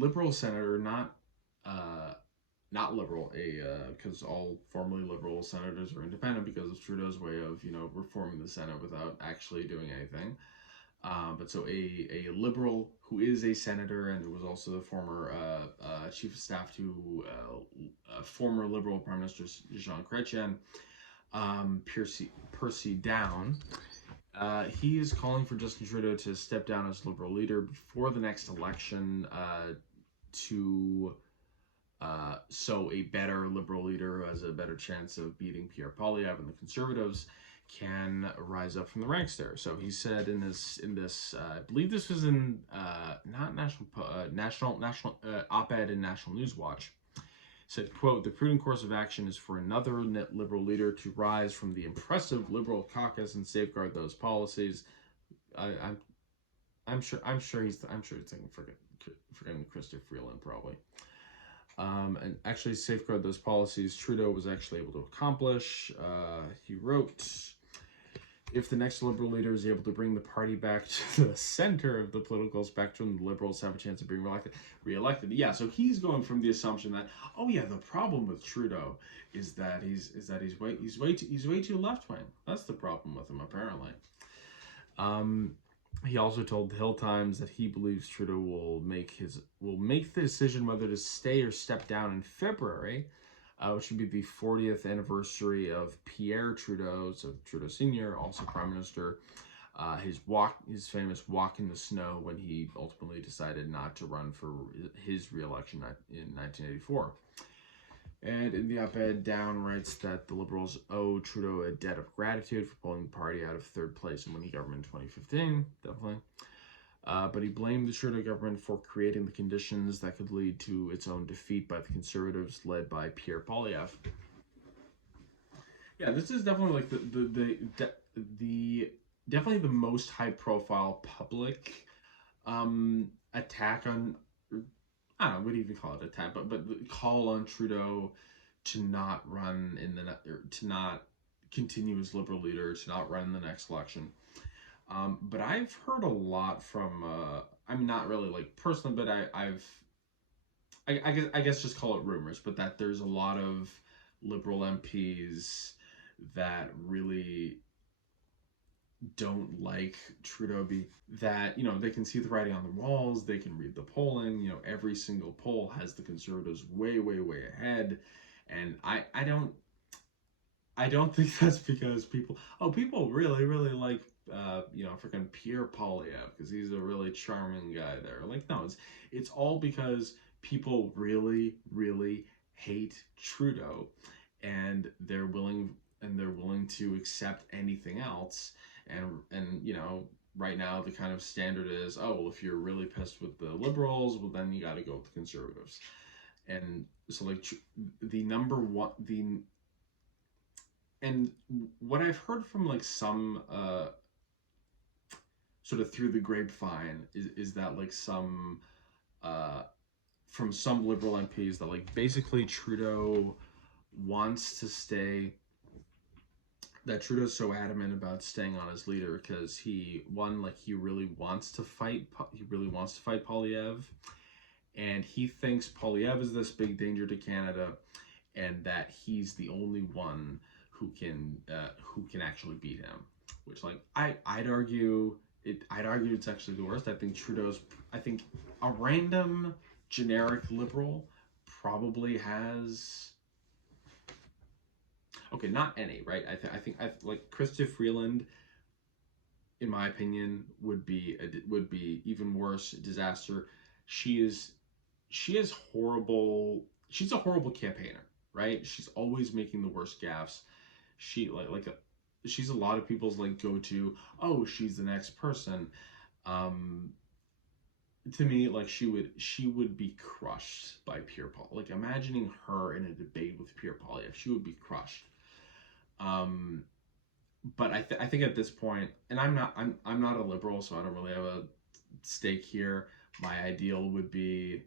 liberal senator, not liberal, because all formerly liberal senators are independent because of Trudeau's way of, reforming the Senate without actually doing anything. But so a liberal who is a senator and was also the former chief of staff to former liberal Prime Minister Jean Chrétien, Percy Down. He is calling for Justin Trudeau to step down as Liberal leader before the next election so a better Liberal leader who has a better chance of beating Pierre Poilievre and the Conservatives can rise up from the ranks there. So he said in this I believe this was in not national op-ed in National News Watch. Said, quote, "The prudent course of action is for another Liberal leader to rise from the impressive Liberal caucus and safeguard those policies." I'm sure he's thinking forgetting Chrystia Freeland probably. And actually safeguard those policies Trudeau was actually able to accomplish. He wrote, "If the next Liberal leader is able to bring the party back to the center of the political spectrum, the Liberals have a chance of being re-elected." Yeah, so he's going from the assumption that, oh yeah, the problem with Trudeau is that he's way too left wing. That's the problem with him apparently. He also told the Hill Times that he believes Trudeau will make the decision whether to stay or step down in February, which would be the 40th anniversary of Pierre Trudeau, so Trudeau Sr., also Prime Minister, his famous walk in the snow when he ultimately decided not to run for his re-election in 1984. And in the op-ed, Down writes that the Liberals owe Trudeau a debt of gratitude for pulling the party out of third place in winning government in 2015, definitely. But he blamed the Trudeau government for creating the conditions that could lead to its own defeat by the Conservatives led by Pierre Poilievre. Yeah, this is definitely like the definitely the most high-profile public attack on. I don't know, what do you even call it, attack? But the call on Trudeau to not run to not continue as Liberal leader, to not run in the next election. But I've heard a lot from, I mean, not really like personally, but I guess just call it rumors, but that there's a lot of Liberal MPs that really don't like Trudeau, that they can see the writing on the walls, they can read the polling, every single poll has the Conservatives way ahead, and I don't think that's because people really like freaking Pierre Poilievre because he's a really charming guy there. Like, no, it's all because people really hate Trudeau, and they're willing to accept anything else. And right now the kind of standard is, oh, well, if you're really pissed with the Liberals, well, then you got to go with the Conservatives. And so like the number one, and what I've heard from like some sort of through the grapevine is that like some from some Liberal MPs that like basically Trudeau wants to stay, that Trudeau's so adamant about staying on as leader because he really wants to fight Poilievre, and he thinks Poilievre is this big danger to Canada, and that he's the only one who can actually beat him. Which, like, I'd argue it's actually the worst. I think a random generic Liberal probably has. Okay, not any, right? I think like Chrystia Freeland, in my opinion, would be even worse, a disaster. She's a horrible campaigner, right? She's always making the worst gaffes. She she's a lot of people's like go-to. Oh, she's the next person. To me, like she would be crushed by Pierre Paul. Like imagining her in a debate with Pierre Poilievre, she would be crushed. But I think at this point, and I'm not a Liberal, so I don't really have a stake here. My ideal would be,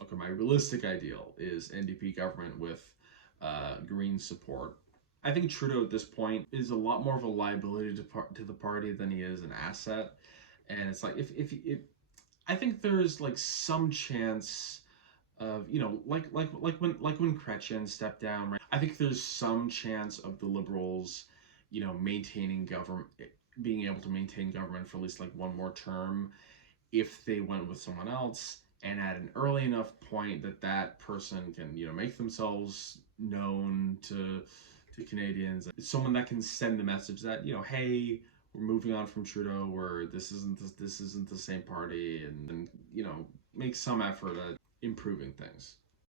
okay, my realistic ideal is NDP government with Green support. I think Trudeau at this point is a lot more of a liability to the party than he is an asset. And it's like if I think there's like some chance of, you know, like when Chrétien stepped down, right? I think there's some chance of the Liberals, you know, maintaining government, being able to maintain government for at least like one more term if they went with someone else, and at an early enough point that that person can, you know, make themselves known to Canadians, someone that can send the message that, you know, hey, we're moving on from Trudeau, where this isn't the same party, and you know, make some effort at improving things.